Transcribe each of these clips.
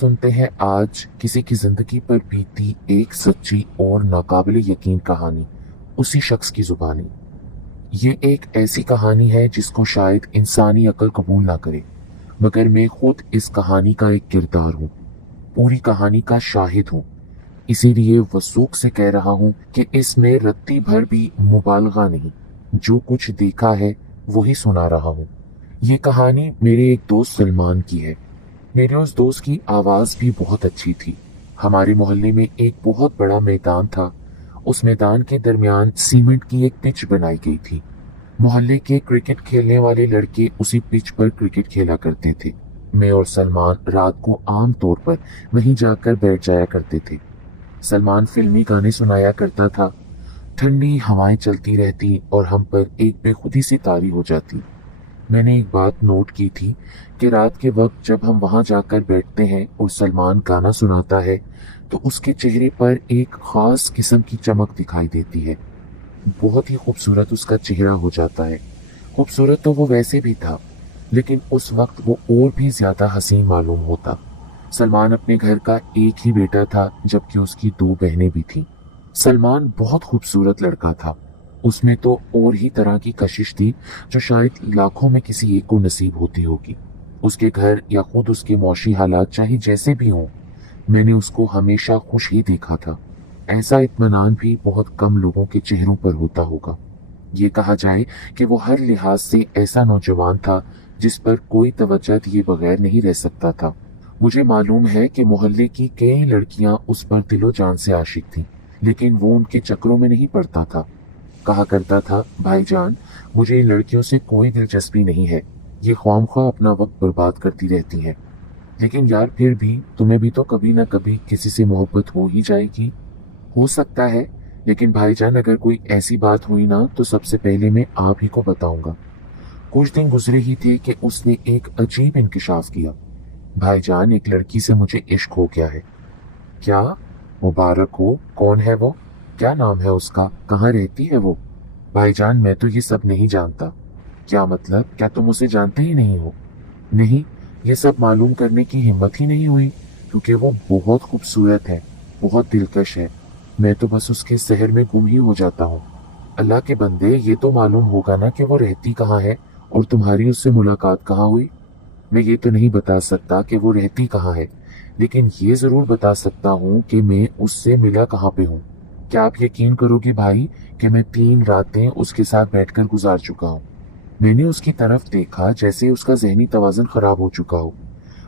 सुनते हैं आज किसी की जिंदगी पर बीती एक सच्ची और नाकाबिले यकीन कहानी, उसी शख्स की जुबानी। ये एक ऐसी कहानी है जिसको शायद इंसानी अकल कबूल ना करे, मगर मैं खुद इस कहानी का एक किरदार हूँ, पूरी कहानी का शाहिद हूँ। इसीलिए वसूख से कह रहा हूँ कि इसमें रत्ती भर भी मुबालगा नहीं, जो कुछ देखा है वही सुना रहा हूँ। ये कहानी मेरे एक दोस्त सलमान की है। मेरे उस दोस्त की आवाज़ भी बहुत अच्छी थी। हमारे मोहल्ले में एक बहुत बड़ा मैदान था। उस मैदान के दरमियान सीमेंट की एक पिच बनाई गई थी। मोहल्ले के क्रिकेट खेलने वाले लड़के उसी पिच पर क्रिकेट खेला करते थे। मैं और सलमान रात को आम तौर पर वहीं जाकर बैठ जाया करते थे। सलमान फिल्मी गाने सुनाया करता था। ठंडी हवाएं चलती रहती और हम पर एक बेखुदी सी तारी हो जाती। मैंने एक बात नोट की थी कि रात के वक्त जब हम वहां जाकर बैठते हैं और सलमान गाना सुनाता है तो उसके चेहरे पर एक खास किस्म की चमक दिखाई देती है। बहुत ही खूबसूरत उसका चेहरा हो जाता है। खूबसूरत तो वो वैसे भी था, लेकिन उस वक्त वो और भी ज्यादा हसीन मालूम होता। सलमान अपने घर का एक ही बेटा था, जबकि उसकी दो बहनें भी थीं। सलमान बहुत खूबसूरत लड़का था। उसमें तो और ही तरह की कशिश थी जो शायद लाखों में किसी एक को नसीब होती होगी। उसके घर या खुद उसके मौशी हालात चाहे जैसे भी हों, मैंने उसको हमेशा खुश ही देखा था। ऐसा इत्मीनान भी बहुत कम लोगों के चेहरों पर होता होगा। ये कहा जाए कि वो हर लिहाज से ऐसा नौजवान था जिस पर कोई तवज्जो दिए बगैर नहीं रह सकता था। मुझे मालूम है कि मोहल्ले की कई लड़कियां उस पर दिलो जान से आशिक थीं, लेकिन वो उनके चक्रों में नहीं पड़ता था। कहा करता था, भाईजान, मुझे इन लड़कियों से कोई दिलचस्पी नहीं है, ये ख्वामख्वाह अपना वक्त बर्बाद करती रहती हैं। लेकिन यार, फिर भी तुम्हें भी तो कभी ना कभी किसी से मोहब्बत हो ही जाएगी। हो सकता है, लेकिन भाईजान अगर कोई ऐसी बात हुई ना तो सबसे पहले मैं आप ही को बताऊंगा। कुछ दिन गुजरे ही थे कि उसने एक अजीब इंकिशाफ किया। भाईजान, एक लड़की से मुझे इश्क हो गया है। क्या? मुबारक हो। कौन है वो? क्या नाम है उसका? कहाँ रहती है वो? भाईजान, मैं तो ये सब नहीं जानता। क्या मतलब? क्या तुम उसे जानते ही नहीं हो? नहीं, ये सब मालूम करने की हिम्मत ही नहीं हुई, क्योंकि वो बहुत खूबसूरत है, बहुत दिलकश है। मैं तो बस उसके शहर में गुम ही हो जाता हूँ। अल्लाह के बंदे, ये तो मालूम होगा ना कि वो रहती कहाँ है और तुम्हारी उससे मुलाकात कहाँ हुई। मैं ये तो नहीं बता सकता कि वो रहती कहाँ है, लेकिन ये जरूर बता सकता हूँ कि मैं उससे मिला कहाँ पे हूँ। क्या आप यकीन करोगे भाई कि मैं 3 रातें उसके साथ बैठकर गुजार चुका हूँ। मैंने उसकी तरफ देखा जैसे उसका जहनी तवाज़ुन खराब हो चुका हो।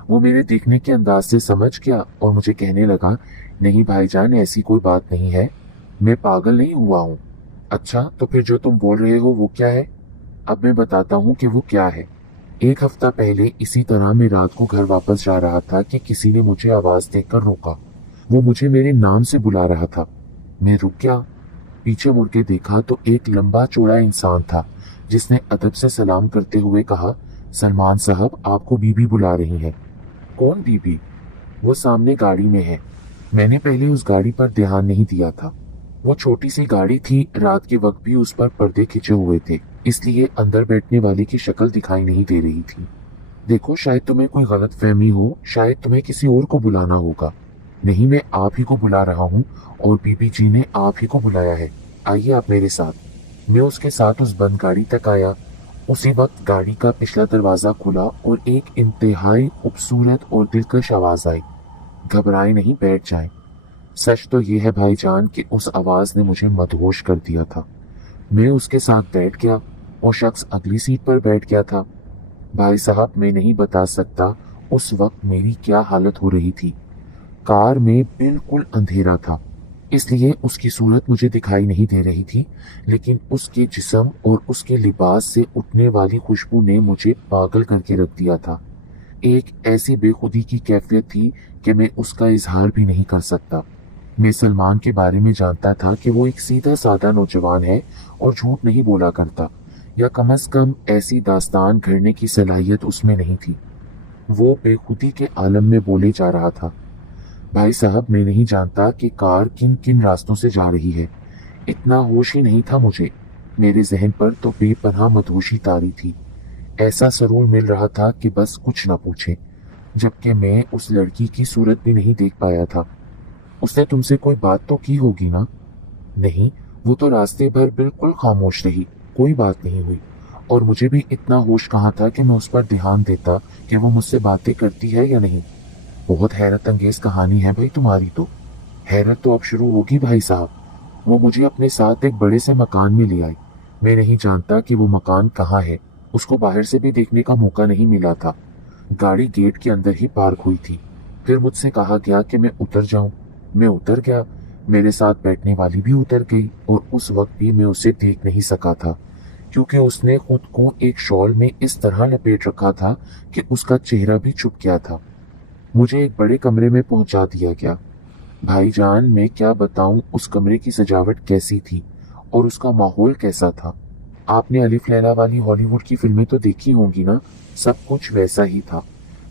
वो मेरे देखने के अंदाज से समझ गया और मुझे कहने लगा, नहीं भाईजान, ऐसी कोई बात नहीं है, मैं पागल नहीं हुआ हूँ। अच्छा, तो फिर जो तुम बोल रहे हो वो क्या है? अब मैं बताता हूँ कि वो क्या है। एक हफ्ता पहले इसी तरह मैं रात को घर वापस जा रहा था कि किसी ने मुझे आवाज देकर रोका। वो मुझे मेरे नाम से बुला रहा था। मैं रुक गया। पीछे मुड़ के देखा तो एक लंबा चौड़ा इंसान था, जिसने अदब से सलाम करते हुए कहा, सलमान साहब, आपको बीबी बुला रही है। कौन बीबी? वो सामने गाड़ी में है। मैंने पहले उस गाड़ी पर ध्यान नहीं दिया था। वो छोटी सी गाड़ी थी, रात के वक्त भी उस पर पर्दे खिंचे हुए थे, इसलिए अंदर बैठने वाले की शक्ल दिखाई नहीं दे रही थी। देखो, शायद तुम्हें कोई गलत फहमी हो, शायद तुम्हें किसी और को बुलाना होगा। नहीं, मैं आप ही को बुला रहा हूँ और बीबी जी ने आप ही को बुलाया है। आइए आप मेरे साथ। मैं उसके साथ उस बंद गाड़ी तक आया। उसी वक्त गाड़ी का पिछला दरवाजा खुला और एक इंतहाई खूबसूरत और दिलकश आवाज आई, घबराए नहीं, बैठ जाएं। सच तो ये है भाईजान कि उस आवाज ने मुझे मदहोश कर दिया था। मैं उसके साथ बैठ गया। वो शख्स अगली सीट पर बैठ गया था। भाई साहब, मैं नहीं बता सकता उस वक्त मेरी क्या हालत हो रही थी। कार में बिल्कुल अंधेरा था, इसलिए उसकी सूरत मुझे दिखाई नहीं दे रही थी, लेकिन उसके जिस्म और उसके लिबास से उठने वाली खुशबू ने मुझे पागल करके रख दिया था। एक ऐसी बेखुदी की कैफियत थी कि मैं उसका इजहार भी नहीं कर सकता। मैं सलमान के बारे में जानता था कि वो एक सीधा साधा नौजवान है और झूठ नहीं बोला करता, या कम से कम ऐसी दास्तान घड़ने की सलाहियत उसमें नहीं थी। वो बेखुदी के आलम में बोले जा रहा था। भाई साहब, मैं नहीं जानता कि कार किन किन रास्तों से जा रही है। इतना होश ही नहीं था मुझे। मेरे जहन पर तो बेपनाह मदहोशी तारी थी। ऐसा सरूर मिल रहा था कि बस कुछ ना पूछे। जबकि मैं उस लड़की की सूरत भी नहीं देख पाया था। उसने तुमसे कोई बात तो की होगी ना? नहीं, वो तो रास्ते भर बिल्कुल खामोश रही, कोई बात नहीं हुई। और मुझे भी इतना होश कहाँ था कि मैं उस पर ध्यान देता कि वो मुझसे बातें करती है या नहीं। बहुत हैरत अंगेज कहानी है भाई तुम्हारी तो। हैरत तो अब शुरू होगी भाई साहब। वो मुझे अपने साथ एक बड़े से मकान में ले आई। मैं नहीं जानता कि वो मकान कहाँ है, उसको बाहर से भी देखने का मौका नहीं मिला था। गाड़ी गेट के अंदर ही पार्क हुई थी। फिर मुझसे कहा गया कि मैं उतर जाऊं। मैं उतर गया। मेरे साथ बैठने वाली भी उतर गई और उस वक्त भी मैं उसे देख नहीं सका था, क्योंकि उसने खुद को एक शॉल में इस तरह लपेट रखा था कि उसका चेहरा भी छुप गया था। मुझे एक बड़े कमरे में पहुंचा दिया गया। भाईजान, मैं क्या बताऊं उस कमरे की सजावट कैसी थी और उसका माहौल कैसा था। आपने अलिफ लैला वाली हॉलीवुड की फिल्में तो देखी होंगी ना, सब कुछ वैसा ही था।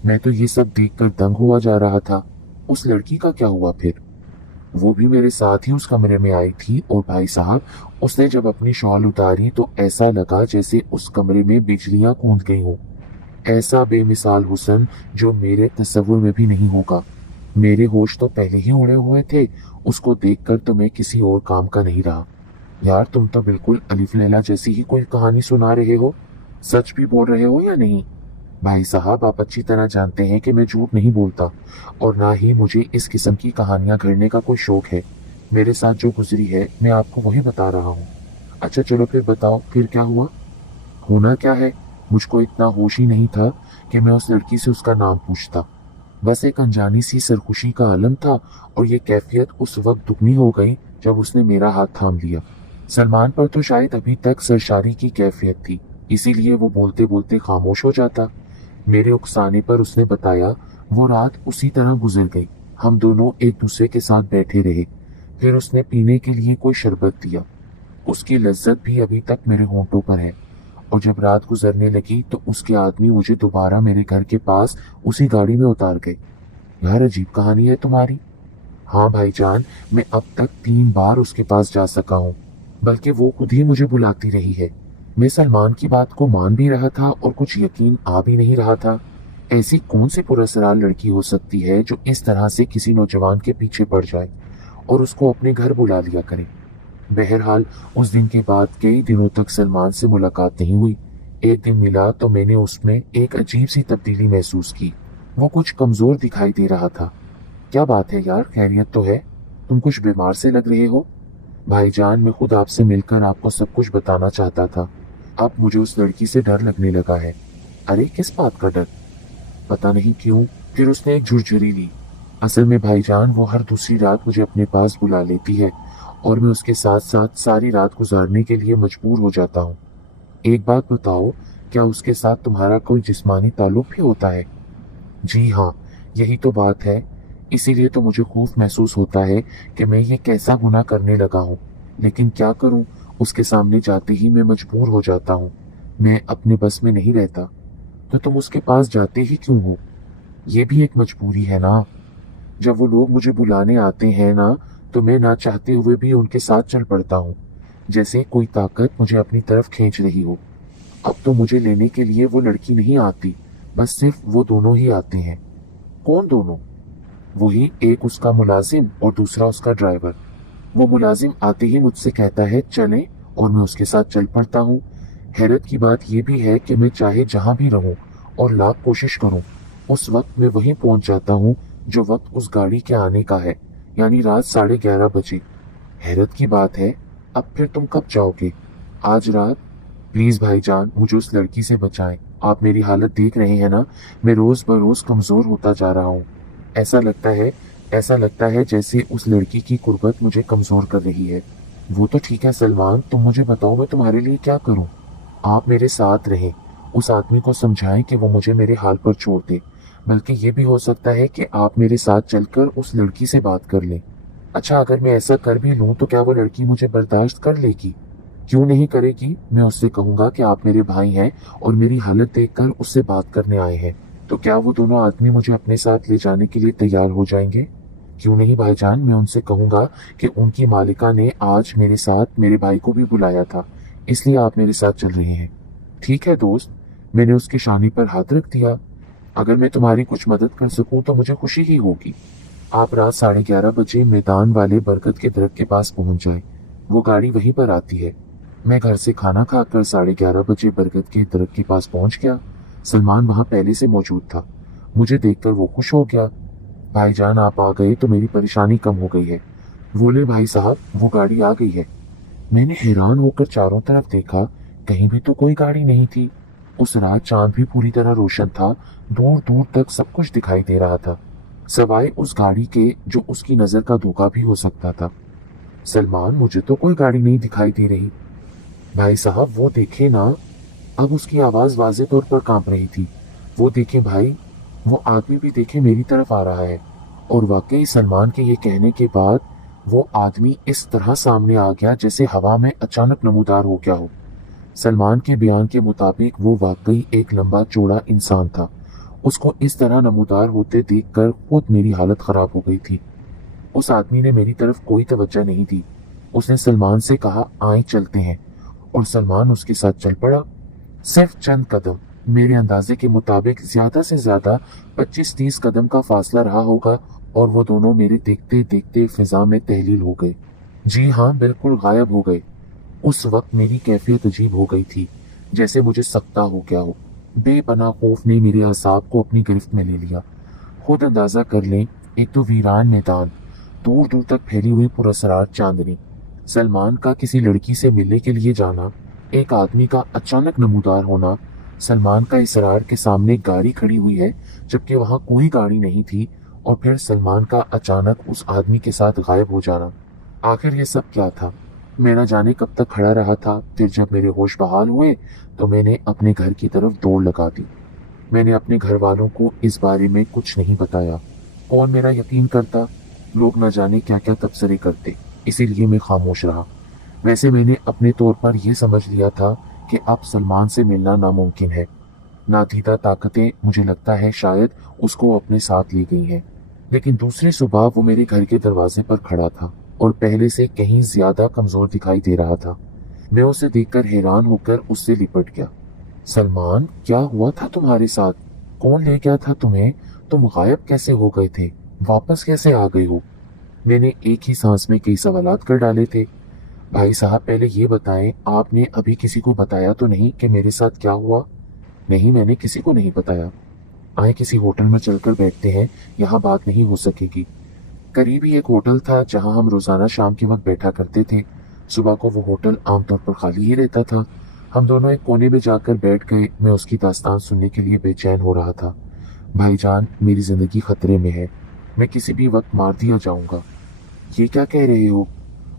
मैं तो ये सब देखकर दंग हुआ जा रहा था। उस लड़की का क्या हुआ फिर? वो भी मेरे साथ ही उस कमरे में आई थी और भाई साहब, उसने जब अपनी शॉल उतारी तो ऐसा लगा जैसे उस कमरे में बिजलियां कूद गई हों। ऐसा बेमिसाल हुस्न जो मेरे तस्वुर में भी नहीं होगा। मेरे होश तो पहले ही उड़े हुए थे। उसको देखकर तो मैं किसी और काम का नहीं रहा। यार, तुम तो बिल्कुल अलिफ लैला जैसी ही कोई कहानी सुना रहे हो। सच भी बोल रहे हो या नहीं? भाई साहब, आप अच्छी तरह जानते हैं कि मैं झूठ नहीं बोलता और ना ही मुझे इस किस्म की कहानियां गढ़ने का कोई शौक है। मेरे साथ जो गुजरी है मैं आपको वही बता रहा हूँ। अच्छा चलो फिर बताओ, फिर क्या हुआ? होना क्या है, मुझको इतना होश ही नहीं था कि मैं उस लड़की से उसका नाम पूछता। बस एक अनजानी सी सरखुशी का आलम था और ये कैफियत उस वक्त दुगनी हो गई जब उसने मेरा हाथ थाम लिया। सलमान पर तो शायद अभी तक सरशारी की कैफियत थी, इसीलिए वो बोलते बोलते खामोश हो जाता। मेरे उकसाने पर उसने बताया वो रात उसी तरह गुजर गई। हम दोनों एक दूसरे के साथ बैठे रहे। फिर उसने पीने के लिए कोई शरबत दिया। उसकी लज्जत भी अभी तक मेरे होंठों पर है। और जब रात गुजरने लगी तो उसके आदमी मुझे दोबारा मेरे घर के पास उसी गाड़ी में उतार गए। यार, अजीब कहानी है तुम्हारी। हाँ भाईजान, मैं अब तक 3 बार उसके पास जा सका हूँ, बल्कि वो खुद ही मुझे बुलाती रही है। मैं सलमान की बात को मान भी रहा था और कुछ यकीन आ भी नहीं रहा था। ऐसी कौन सी पुरस्कार लड़की हो सकती है जो इस तरह से किसी नौजवान के पीछे पड़ जाए और उसको अपने घर बुला लिया करे। बहरहाल, उस दिन के बाद कई दिनों तक सलमान से मुलाकात नहीं हुई। एक दिन मिला तो मैंने उसमें एक अजीब सी तब्दीली महसूस की। वो कुछ कमजोर दिखाई दे रहा था। क्या बात है यार, खैरियत तो है? तुम कुछ बीमार से लग रहे हो। भाईजान, मैं खुद आपसे मिलकर आपको सब कुछ बताना चाहता था। अब मुझे उस लड़की से डर लगने लगा है। अरे, किस बात का डर? पता नहीं क्यों। फिर उसने एक झुरझुरी ली। असल में भाईजान, वो हर दूसरी रात मुझे अपने पास बुला लेती है और मैं उसके साथ साथ सारी रात गुजारने के लिए मजबूर हो जाता हूँ। एक बात बताओ, क्या उसके साथ तुम्हारा कोई जिस्मानी ताल्लुक भी होता है? जी हाँ, यही तो बात है। इसीलिए तो मुझे खौफ महसूस होता है कि मैं ये कैसा गुनाह करने लगा हूँ। लेकिन क्या करूँ, उसके सामने जाते ही मैं मजबूर हो जाता हूँ। मैं अपने बस में नहीं रहता। तो तुम उसके पास जाते ही क्यों हो? ये भी एक मजबूरी है ना। जब वो लोग मुझे बुलाने आते हैं ना, तो मैं ना चाहते हुए भी उनके साथ चल पड़ता हूँ, जैसे कोई ताकत मुझे अपनी तरफ खींच रही हो। अब तो मुझे लेने के लिए वो लड़की नहीं आती, बस सिर्फ वो दोनों ही आते हैं। कौन दोनों? वही, एक उसका मुलाजिम और दूसरा उसका ड्राइवर। वो मुलाजिम आते ही मुझसे कहता है चलें, और मैं उसके साथ चल पड़ता हूँ। हैरत की बात यह भी है कि मैं चाहे जहां भी रहूं और लाख कोशिश करूं, उस वक्त मैं वहीं पहुंच जाता हूं जो वक्त उस गाड़ी के आने का है, यानी रात 11:30 बजे। हैरत की बात है। अब फिर तुम कब जाओगे? आज रात। प्लीज भाईजान, मुझे उस लड़की से बचाएं। आप मेरी हालत देख रहे हैं ना, मैं रोज बरोज कमजोर होता जा रहा हूँ। ऐसा लगता है ऐसा लगता है जैसे उस लड़की की कुर्बत मुझे कमजोर कर रही है। वो तो ठीक है सलमान, तुम मुझे बताओ मैं तुम्हारे लिए क्या करूं? आप मेरे साथ रहें। उस आदमी को समझाएं कि वो मुझे मेरे हाल पर छोड़ दे। बल्कि ये भी हो सकता है कि आप मेरे साथ चलकर उस लड़की से बात कर लें। अच्छा, अगर मैं ऐसा कर भी लूं तो क्या वो लड़की मुझे बर्दाश्त कर लेगी? क्यों नहीं करेगी? मैं उससे कहूंगा कि आप मेरे भाई हैं और मेरी हालत देखकर उससे बात करने आए हैं। तो क्या वो दोनों आदमी मुझे अपने साथ ले जाने के लिए तैयार हो जाएंगे? क्यों नहीं भाईजान, मैं उनसे कहूंगा कि उनकी मालिका ने आज मेरे साथ मेरे भाई को भी बुलाया था, इसलिए आप मेरे साथ चल रहे हैं। ठीक है दोस्त। मैंने उसके शाने पर हाथ रख दिया। अगर मैं तुम्हारी कुछ मदद कर सकूं तो मुझे खुशी ही होगी। आप रात 11:30 बजे मैदान वाले बरगद के दरख्त के पास पहुंच जाए, वो गाड़ी वहीं पर आती है। मैं घर से खाना खाकर 11:30 बजे बरगद के दरख्त के पास पहुंच गया। सलमान वहां पहले से मौजूद था। मुझे देखकर वो खुश हो गया। भाईजान, आप आ गए तो मेरी परेशानी कम हो गई है। बोले, भाई साहब, वो गाड़ी आ गई है। मैंने हैरान होकर चारों तरफ देखा, कहीं भी तो कोई गाड़ी नहीं थी। उस रात चांद भी पूरी तरह रोशन था, दूर दूर तक सब कुछ दिखाई दे रहा था, सवाए उस गाड़ी के जो उसकी नजर का धोखा भी हो सकता था। सलमान, मुझे तो कोई गाड़ी नहीं दिखाई दे रही। भाई साहब, वो देखे ना। अब उसकी आवाज वाजे तौर पर कांप रही थी। वो देखे भाई, वो आदमी भी देखे मेरी तरफ आ रहा है। और वाकई सलमान के ये कहने के बाद वो आदमी इस तरह सामने आ गया जैसे हवा में अचानक नमूदार हो गया हो। सलमान के बयान के मुताबिक वो वाकई एक लंबा चौड़ा इंसान था। उसको इस तरह नमूदार होते देखकर खुद मेरी हालत खराब हो गई थी। उस आदमी ने मेरी तरफ कोई तवज्जो नहीं दी। उसने सलमान से कहा, आए चलते हैं, और सलमान उसके साथ चल पड़ा। सिर्फ चंद कदम, मेरे अंदाजे के मुताबिक ज्यादा से ज्यादा 25-30 कदम का फासला रहा होगा, और वो दोनों मेरे देखते देखते फिजा में तहलील हो गए। जी हाँ, बिल्कुल गायब हो गए। उस वक्त मेरी कैफियत अजीब हो गई थी, जैसे मुझे सकता हो गया हो। बेपनाह खौफ ने मेरे असाब को अपनी गिरफ्त में ले लिया। खुद अंदाजा कर लें, एक तो वीरान मैदान, दूर दूर तक फैली हुई पुरस्कार चांदनी, सलमान का किसी लड़की से मिलने के लिए जाना, एक आदमी का अचानक नमूदार होना, सलमान का इसरार के सामने गाड़ी खड़ी हुई है जबकि वहां कोई गाड़ी नहीं थी, और फिर सलमान का अचानक उस आदमी के साथ गायब हो जाना। आखिर ये सब क्या था? मैं न जाने कब तक खड़ा रहा था। फिर जब मेरे होश बहाल हुए तो मैंने अपने घर की तरफ दौड़ लगा दी। मैंने अपने घर वालों को इस बारे में कुछ नहीं बताया। कौन मेरा यकीन करता? लोग न जाने क्या क्या तबसरे करते, इसीलिए मैं खामोश रहा। वैसे मैंने अपने तौर पर यह समझ लिया था कि अब सलमान से मिलना नामुमकिन है। नादीदा ताकतें, मुझे लगता है, शायद उसको अपने साथ ले गई हैं। लेकिन दूसरी सुबह वो मेरे घर के दरवाजे पर खड़ा था और पहले से कहीं ज्यादा कमजोर दिखाई दे रहा था। मैं उसे देखकर हैरान होकर उससे लिपट गया। सलमान, क्या हुआ था तुम्हारे साथ? कौन ले गया था तुम्हें? तुम गायब कैसे हो गए थे? वापस कैसे आ गए हो? मैंने एक ही सांस में कई सवालात कर डाले थे। भाई साहब, पहले ये बताएं, आपने अभी किसी को बताया तो नहीं कि मेरे साथ क्या हुआ? नहीं, मैंने किसी को नहीं बताया। आए किसी होटल में चलकर बैठते हैं, यहाँ बात नहीं हो सकेगी। करीब ही एक होटल था जहाँ हम रोजाना शाम के वक्त बैठा करते थे। सुबह को वो होटल आमतौर पर खाली ही रहता था। हम दोनों एक कोने में जाकर बैठ गए। मैं उसकी दास्तान सुनने के लिए बेचैन हो रहा था। भाईजान, मेरी जिंदगी खतरे में है। मैं किसी भी वक्त मार दिया जाऊंगा। ये क्या कह रहे हो?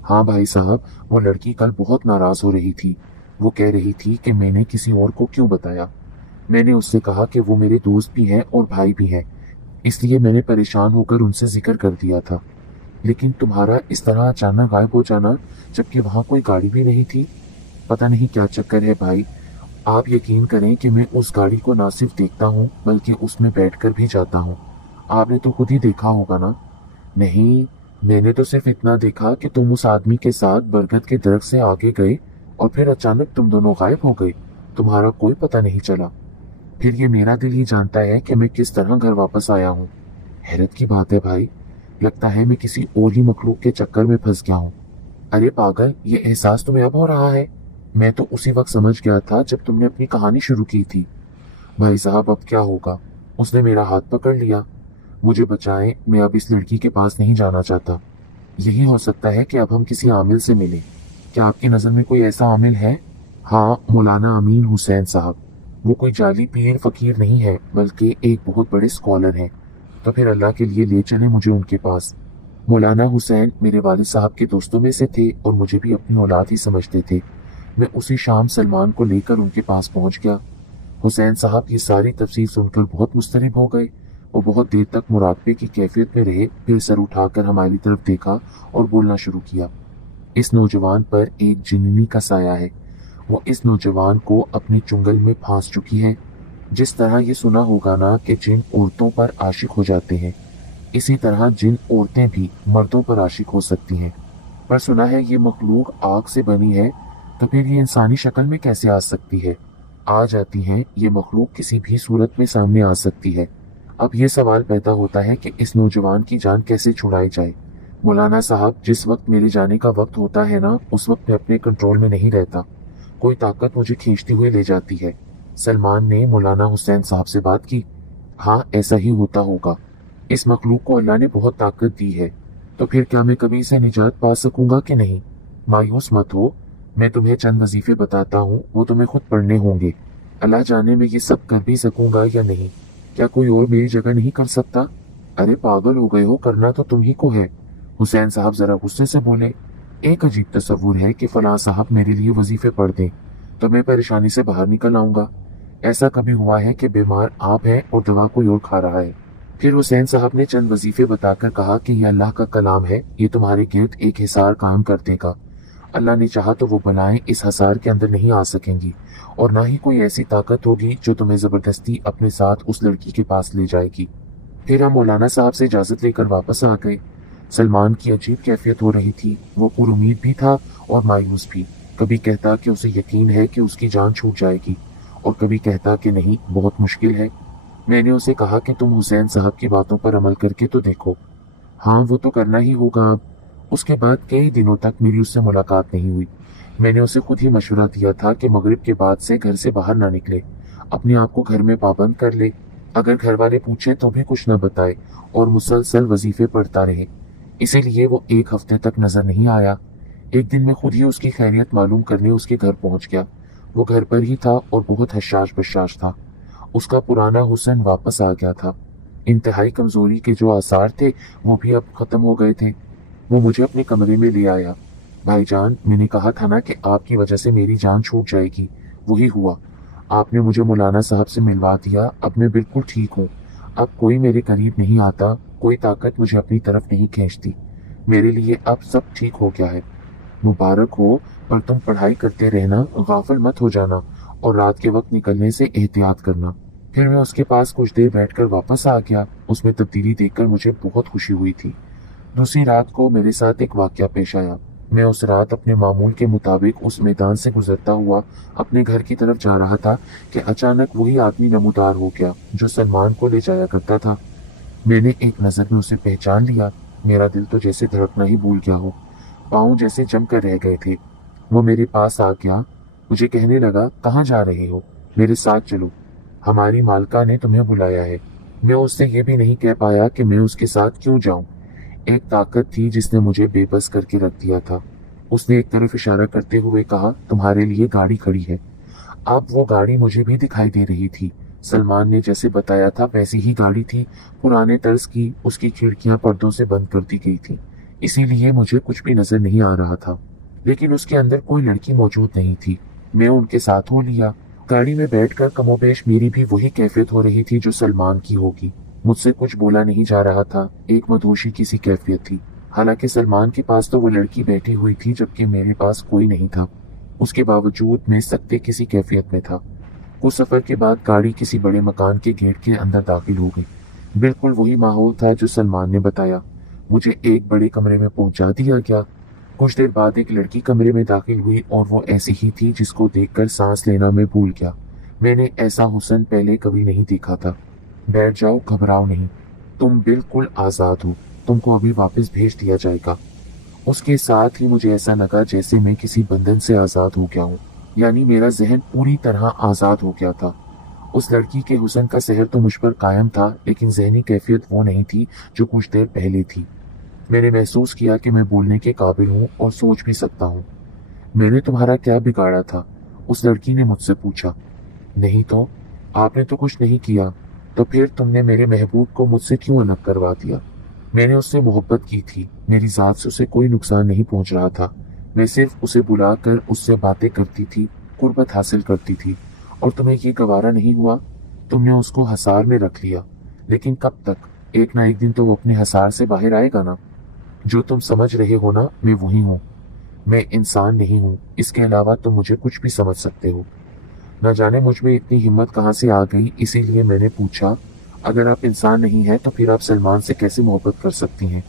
हाँ भाई साहब, वो लड़की कल बहुत नाराज हो रही थी। वो कह रही थी कि मैंने किसी और को क्यों बताया। मैंने उससे कहा कि वो मेरे दोस्त भी हैं और भाई भी हैं, इसलिए मैंने परेशान होकर उनसे जिक्र कर दिया था। लेकिन तुम्हारा इस तरह अचानक गायब हो जाना, जबकि वहां कोई गाड़ी भी नहीं थी, पता नहीं क्या चक्कर है भाई। आप यकीन करें कि मैं उस गाड़ी को ना सिर्फ देखता हूँ बल्कि उसमें बैठकर भी जाता हूँ। आपने तो खुद ही देखा होगा ना? नहीं, मैंने तो सिर्फ इतना देखा कि तुम उस आदमी के साथ बरगद के दरख्त से आगे गए और फिर अचानक तुम दोनों गायब हो गए। तुम्हारा कोई पता नहीं चला। फिर ये मेरा दिल ही जानता है कि मैं किस तरह घर वापस आया हूँ। हैरत की बात है भाई, लगता है मैं किसी और ही मखलूक के चक्कर में फंस गया हूँ। अरे पागल, ये एहसास तुम्हें अब हो रहा है? मैं तो उसी वक्त समझ गया था जब तुमने अपनी कहानी शुरू की थी। भाई साहब, अब क्या होगा? उसने मेरा हाथ पकड़ लिया। मुझे बचाएं, मैं अब इस लड़की के पास नहीं जाना चाहता। यही हो सकता है कि अब हम किसी आमिल से मिलें। क्या आपकी नज़र में कोई ऐसा आमिल है? हाँ, मौलाना अमीन हुसैन साहब। वो कोई जाली पीर फकीर नहीं है, बल्कि एक बहुत बड़े स्कॉलर हैं। तो फिर अल्लाह के लिए ले चले मुझे उनके पास। मौलाना हुसैन मेरे वालिद साहब के दोस्तों में से थे और मुझे भी अपनी औलाद ही समझते थे। मैं उसी शाम सलमान को लेकर उनके पास पहुंच गया। हुसैन साहब ये सारी तफसील सुनकर बहुत मुस्तरब हो गए। वो बहुत देर तक मुराकबे की कैफियत में रहे, फिर सर उठाकर हमारी तरफ देखा और बोलना शुरू किया। इस नौजवान पर एक जिन्नी का साया है। वो इस नौजवान को अपने चुंगल में फांस चुकी है। जिस तरह ये सुना होगा ना कि जिन औरतों पर आशिक हो जाते हैं, इसी तरह जिन औरतें भी मर्दों पर आशिक हो सकती हैं। पर सुना है ये मखलूक आग से बनी है, तो फिर ये इंसानी शक्ल में कैसे आ सकती है? आ जाती हैं, ये मखलूक किसी भी सूरत में सामने आ सकती है। अब ये सवाल पैदा होता है कि इस नौजवान की जान कैसे छुड़ाई जाए। मौलाना साहब, जिस वक्त मेरे जाने का वक्त होता है ना, उस वक्त मैं अपने कंट्रोल में नहीं रहता। कोई ताकत मुझे खींचती हुई ले जाती है। सलमान ने मौलाना हुसैन साहब से बात की। हाँ, ऐसा ही होता होगा। इस मखलूक को अल्लाह ने बहुत ताकत दी है, तो फिर क्या मैं कभी इसे निजात पा सकूंगा कि नहीं? मायूस मत हो, मैं तुम्हें चंद वजीफे बताता हूँ, वो तुम्हें खुद पढ़ने होंगे। अल्लाह जाने मैं ये सब कर भी सकूंगा या नहीं। क्या कोई और मेरी जगह नहीं कर सकता? अरे पागल हो गए हो, करना तो तुम ही को है। हुसैन साहब जरा गुस्से से बोले। एक अजीब तस्वुर है कि फलां साहब मेरे लिए वजीफे पढ़ दें तो मैं परेशानी से बाहर निकल आऊंगा। ऐसा कभी हुआ है कि बीमार आप हैं और दवा कोई और खा रहा है? फिर हुसैन साहब ने चंद वजीफे बताकर कहा कि यह अल्लाह का कलाम है, ये तुम्हारे गिर्द एक हिसार कायम कर देगा। अल्लाह ने चाहा तो वो बलाएं इस हसार के अंदर नहीं आ सकेंगी, और ना ही कोई ऐसी ताकत होगी जो तुम्हें जबरदस्ती अपने साथ उस लड़की के पास ले जाएगी। फिर हम मौलाना साहब से इजाजत लेकर वापस आ गए। सलमान की अजीब कैफियत हो रही थी। वो पुरुमीद भी था और मायूस भी। कभी कहता कि उसे यकीन है कि उसकी जान छूट जाएगी, और कभी कहता कि नहीं, बहुत मुश्किल है। मैंने उसे कहा कि तुम हुसैन साहब की बातों पर अमल करके तो देखो। हाँ, वो तो करना ही होगा अब। उसके बाद कई दिनों तक मेरी उससे मुलाकात नहीं हुई। मैंने उसे खुद ही मशवरा दिया था कि मगरिब के बाद से घर से बाहर ना निकले, अपने आप को घर में पाबंद कर ले। अगर घर वाले पूछे तो भी कुछ न बताए, और मुसलसल वजीफे पढ़ता रहे। इसीलिए वो एक हफ्ते तक नजर नहीं आया। एक दिन मैं खुद ही उसकी खैरियत मालूम करने उसके घर पहुंच गया। वो घर पर ही था और बहुत हशाश बशाश था। उसका पुराना हुस्न वापस आ गया था। इंतहाई कमजोरी के जो आसार थे वो भी अब खत्म हो गए थे। वो मुझे अपने कमरे में ले आया। भाईजान, मैंने कहा था ना कि आपकी वजह से मेरी जान छूट जाएगी, वही हुआ। आपने मुझे मौलाना साहब से मिलवा दिया। अब मैं बिल्कुल ठीक हूँ। अब कोई मेरे करीब नहीं आता, कोई ताकत मुझे अपनी तरफ नहीं खींचती। मेरे लिए अब सब ठीक हो गया है। मुबारक हो, पर तुम पढ़ाई करते रहना, गाफिल मत हो जाना, और रात के वक्त निकलने से एहतियात करना। फिर मैं उसके पास कुछ देर बैठकर वापस आ गया। उसमें तब्दीली देखकर मुझे बहुत खुशी हुई थी। दूसरी रात को मेरे साथ एक वाकया पेश आया। मैं उस रात अपने मामूल के मुताबिक उस मैदान से गुजरता हुआ अपने घर की तरफ जा रहा था कि अचानक वही आदमी नमूदार हो गया जो सलमान को ले जाया करता था। मैंने एक नजर में उसे पहचान लिया। मेरा दिल तो जैसे धड़कना ही भूल गया हो। पाँव जैसे जम कर रह गए थे। वो मेरे पास आ गया। मुझे कहने लगा, कहाँ जा रहे हो? मेरे साथ चलो, हमारी मालका ने तुम्हें बुलाया है। मैं उससे ये भी नहीं कह पाया कि मैं उसके साथ क्यों जाऊं। एक ताकत थी जिसने मुझे बेबस करके रख दिया था। उसने एक तरफ इशारा करते हुए कहा, तुम्हारे लिए गाड़ी खड़ी है। अब वो गाड़ी मुझे भी दिखाई दे रही थी। सलमान ने जैसे बताया था वैसी ही गाड़ी थी, पुराने तर्ज की। उसकी खिड़कियां पर्दों से बंद कर दी गई थी, इसीलिए मुझे कुछ भी नजर नहीं आ रहा था। लेकिन उसके अंदर कोई लड़की मौजूद नहीं थी। मैं उनके साथ हो लिया। गाड़ी में बैठकर कमोबेश मेरी भी वही कैफियत हो रही थी जो सलमान की होगी। मुझसे कुछ बोला नहीं जा रहा था। एक मदहोशी की सी कैफियत थी। हालांकि सलमान के पास तो वो लड़की बैठी हुई थी, जबकि मेरे पास कोई नहीं था। उसके बावजूद मैं सख्ते किसी कैफियत में था। कुछ सफर के बाद गाड़ी किसी बड़े मकान के गेट के अंदर दाखिल हो गई। बिल्कुल वही माहौल था जो सलमान ने बताया। मुझे एक बड़े कमरे में पहुंचा दिया गया। कुछ देर बाद एक लड़की कमरे में दाखिल हुई, और वो ऐसी ही थी जिसको देखकर सांस लेना मैं भूल गया। मैंने ऐसा हुस्न पहले कभी नहीं देखा था। बैठ जाओ, घबराओ नहीं, तुम बिल्कुल आजाद हो। तुमको अभी वापस भेज दिया जाएगा। उसके साथ ही मुझे ऐसा लगा जैसे मैं किसी बंधन से आजाद हो गया हूँ। यानी मेरा जहन पूरी तरह आजाद हो गया था। उस लड़की के हुस्न का सहर तो मुझ पर कायम था, लेकिन जहनी कैफियत वो नहीं थी जो कुछ देर पहले थी। मैंने महसूस किया कि मैं बोलने के काबिल हूँ और सोच भी सकता हूँ। मैंने तुम्हारा क्या बिगाड़ा था? उस लड़की ने मुझसे पूछा। नहीं तो, आपने तो कुछ नहीं किया। तो फिर तुमने मेरे महबूब को मुझसे क्यों अलग करवा दिया? मैंने उससे मोहब्बत की थी। मेरी जात से उसे कोई नुकसान नहीं पहुंच रहा था। मैं सिर्फ उसे बुलाकर उससे बातें करती थी, कुर्बत हासिल करती थी। और तुम्हें ये गवारा नहीं हुआ? तुमने उसको हसार में रख लिया। लेकिन कब तक? एक ना एक दिन तो वो अपने हसार से बाहर आएगा ना। जो तुम समझ रहे हो ना, मैं वही हूँ। मैं इंसान नहीं हूँ। इसके अलावा तुम मुझे कुछ भी समझ सकते हो। न जाने मुझ में इतनी हिम्मत कहाँ से आ गई। इसीलिए मैंने पूछा, अगर आप इंसान नहीं हैं तो फिर आप सलमान से कैसे मोहब्बत कर सकती हैं?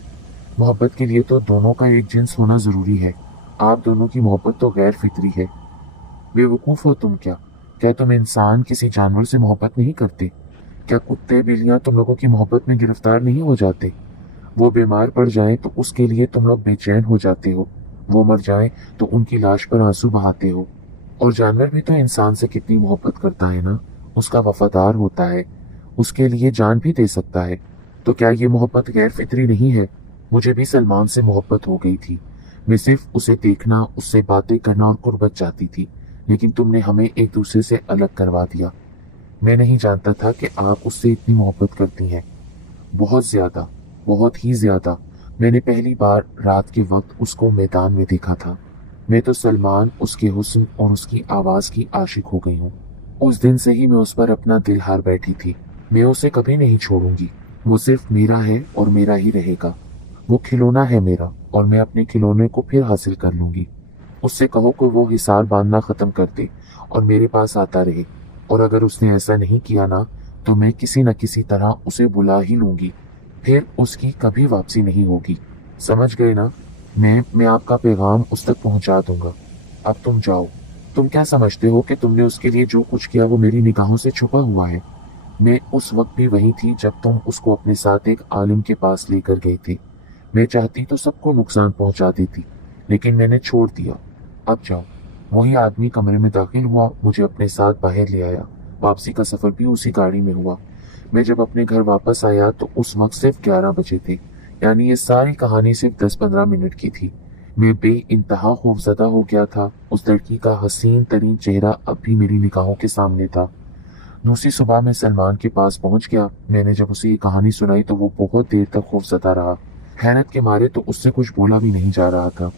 मोहब्बत के लिए तो दोनों का एक जिन्स होना जरूरी है। आप दोनों की मोहब्बत तो गैर फितरी है। बेवकूफ़ हो तुम क्या? کیا تم انسان کسی جانور سے محبت نہیں کرتے؟ کیا کتے بلیاں تم لوگوں کی محبت میں گرفتار نہیں ہو جاتے؟ وہ بیمار پڑ جائیں تو اس کے لیے تم لوگ بے چین ہو جاتے ہو، وہ مر جائیں تو ان کی لاش پر آنسو بہاتے ہو۔ اور جانور بھی تو انسان سے کتنی محبت کرتا ہے نا، اس کا وفادار ہوتا ہے، اس کے لیے جان بھی دے سکتا ہے۔ تو کیا یہ محبت غیر فطری نہیں ہے؟ مجھے بھی سلمان سے محبت ہو گئی تھی، میں صرف اسے دیکھنا، اس سے باتیں کرنا اور قربت چاہتی تھی، لیکن تم نے ہمیں ایک دوسرے سے الگ کروا دیا۔ میں نہیں جانتا تھا کہ آپ اس سے اتنی محبت کرتی ہیں، بہت زیادہ، بہت ہی زیادہ۔ میں نے پہلی بار رات کے وقت اس کو میدان میں دیکھا تھا۔ میں تو سلمان، اس کے حسن اور اس کی آواز کی عاشق ہو گئی ہوں۔ اس دن سے ہی میں اس پر اپنا دل ہار بیٹھی تھی۔ میں اسے کبھی نہیں چھوڑوں گی، وہ صرف میرا ہے اور میرا ہی رہے گا۔ وہ کھلونا ہے میرا، اور میں اپنے کھلونے کو پھر حاصل کر لوں گی۔ اس سے کہو کہ وہ حصار باندھنا ختم کر دے اور میرے پاس آتا رہے، اور اگر اس نے ایسا نہیں کیا نا تو میں کسی نہ کسی طرح اسے بلا ہی لوں گی، پھر اس کی کبھی واپسی نہیں ہوگی۔ سمجھ گئے نا؟ میں آپ کا پیغام اس تک پہنچا دوں گا۔ اب تم جاؤ۔ تم کیا سمجھتے ہو کہ تم نے اس کے لیے جو کچھ کیا وہ میری نگاہوں سے چھپا ہوا ہے؟ میں اس وقت بھی وہی تھی جب تم اس کو اپنے ساتھ ایک عالم کے پاس لے کر گئے تھے۔ میں چاہتی تو سب کو نقصان پہنچا دیتی، لیکن میں نے چھوڑ دیا۔ اب جاؤ۔ وہی آدمی کمرے میں داخل ہوا، مجھے اپنے ساتھ باہر لے آیا۔ واپسی کا سفر بھی اسی گاڑی میں ہوا۔ میں جب اپنے گھر واپس آیا تو اس وقت صرف 11 بجے تھے، یعنی یہ ساری کہانی صرف 10-15 منٹ کی تھی۔ میں بے انتہا خوفزدہ ہو گیا تھا۔ اس لڑکی کا حسین ترین چہرہ اب بھی میری نگاہوں کے سامنے تھا۔ دوسری صبح میں سلمان کے پاس پہنچ گیا۔ میں نے جب اسے یہ کہانی سنائی تو وہ بہت دیر تک خوفزدہ رہا۔ حیرت کے مارے تو اس سے کچھ بولا بھی نہیں جا رہا تھا۔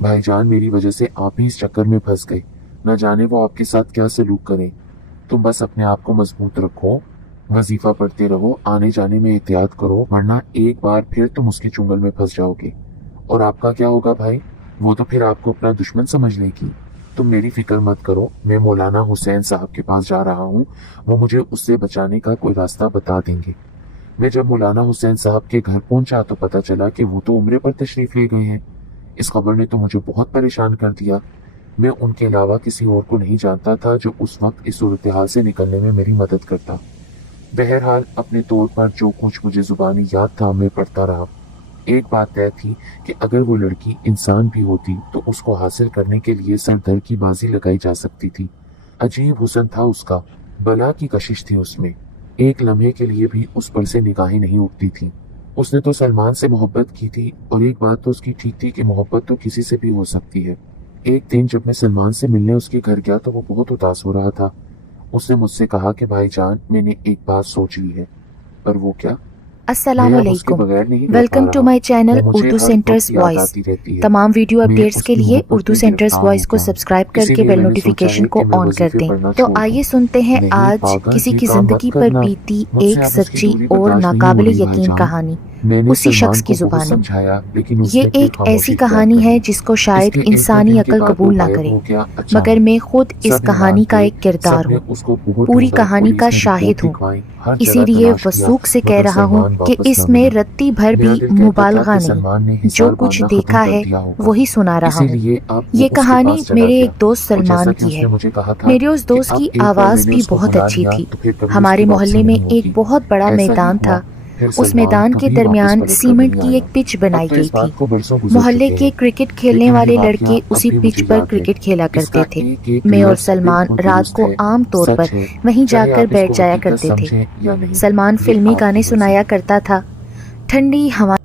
بھائی جان، میری وجہ سے آپ بھی اس چکر میں پھنس گئے، نہ جانے وہ آپ کے ساتھ کیا سلوک کریں۔ تم بس اپنے آپ کو مضبوط رکھو، وظیفہ پڑھتے رہو، آنے جانے میں احتیاط کرو، ورنہ ایک بار پھر تم اس کے چنگل میں پھنس جاؤ گے۔ اور آپ کا کیا ہوگا بھائی؟ وہ تو پھر آپ کو اپنا دشمن سمجھ لے گی۔ تم میری فکر مت کرو، میں مولانا حسین صاحب کے پاس جا رہا ہوں، وہ مجھے اس سے بچانے کا کوئی راستہ بتا دیں گے۔ میں جب مولانا حسین صاحب کے گھر پہنچا تو پتہ چلا کہ وہ تو عمرے پر تشریف لے گئے ہیں۔ اس خبر نے تو مجھے بہت پریشان کر دیا۔ میں ان کے علاوہ کسی اور کو نہیں جانتا تھا جو اس وقت اس صورتحال سے نکلنے میں میری مدد کرتا۔ بہرحال اپنے طور پر جو کچھ مجھے زبانی یاد تھا میں پڑھتا رہا۔ ایک بات طے تھی کہ اگر وہ لڑکی انسان بھی ہوتی تو اس کو حاصل کرنے کے لیے سر در کی بازی لگائی جا سکتی تھی۔ عجیب حسن تھا اس کا، بلا کی کشش تھی اس میں، ایک لمحے کے لیے بھی اس پر سے نگاہیں نہیں اٹھتی تھیں۔ اس نے تو سلمان سے محبت کی تھی، اور ایک بات تو اس کی ٹھیک تھی کہ محبت تو کسی سے بھی ہو سکتی ہے۔ ایک دن جب میں سلمان سے ملنے اس کے گھر گیا تو وہ بہت اداس ہو رہا تھا۔ اس نے مجھ سے کہا کہ بھائی جان، میں نے ایک بات سوچ لی ہے۔ پر وہ کیا؟ السلام علیکم، welcome to my channel Urdu centres voice. تمام ویڈیو اپڈیٹس کے لیے اردو سینٹرز وائس کو سبسکرائب کر کے بیل نوٹیفیکیشن کو آن کر دیں۔ تو آئیے سنتے ہیں آج کسی کی زندگی پر بیتی ایک سچی اور ناقابل یقین کہانی، اسی شخص کی زبانی۔ یہ ایک ایسی کہانی ہے جس کو شاید انسانی عقل قبول نہ کرے، مگر میں خود اس کہانی کا ایک کردار ہوں، پوری کہانی کا شاہد ہوں۔ اسی لیے وثوق سے کہہ رہا ہوں کہ اس میں رتی بھر بھی مبالغہ نہیں، جو کچھ دیکھا ہے وہی سنا رہا ہوں۔ یہ کہانی میرے ایک دوست سلمان کی ہے۔ میرے اس دوست کی آواز بھی بہت اچھی تھی۔ ہمارے محلے میں ایک بہت بڑا میدان تھا، اس میدان کے درمیان سیمنٹ کی ایک پچ بنائی گئی تھی۔ محلے کے کرکٹ کھیلنے والے لڑکے اسی پچ پر کرکٹ کھیلا کرتے تھے۔ میں اور سلمان رات کو عام طور پر وہیں جا کر بیٹھ جایا کرتے تھے۔ سلمان فلمی گانے سنایا کرتا تھا، ٹھنڈی ہوا